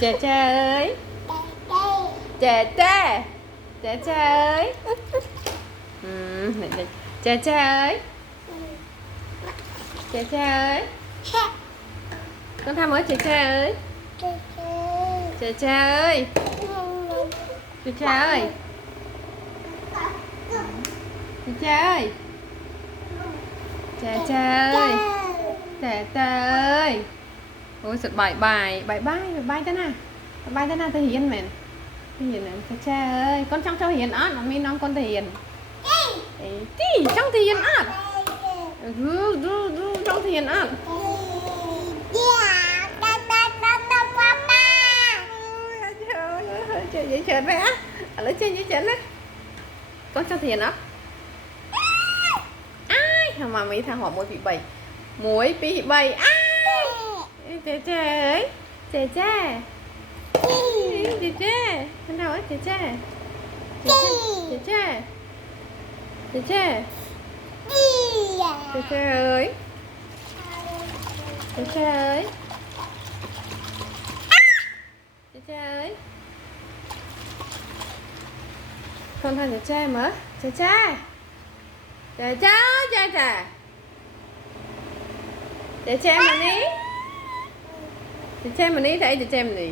Chà chà ơi, chà chà, chà chà ơi, chà chà ơi, chà chà ơi, con Tham ơi, chà chà ơi, chà chà ơi, chà chà ơi, chà chà ơi, chà chà ơi, chà chà ơi. Ôi sợ bài bài bài bài thế nào thể hiện mẹ thể hiện này cha cha ơi con trong cho hiện ớt nó mình non con thể hiện tí trong thể hiện ớt trong thể hiện ớt chơi giấy chơi vẽ ở lấy chơi giấy chơi đấy con trong thể hiện ớt ai mà mấy thằng họ muối bị bầy chà chà ấy chà chà chà chà con nào ấy chà chà chà chà chà chà chà chà ơi chà chà ơi chà chà ơi con thằng chà chà mà chà chà chà chà chà chà chà chà mà đi chà chà mà đi thấy chà chà mà đi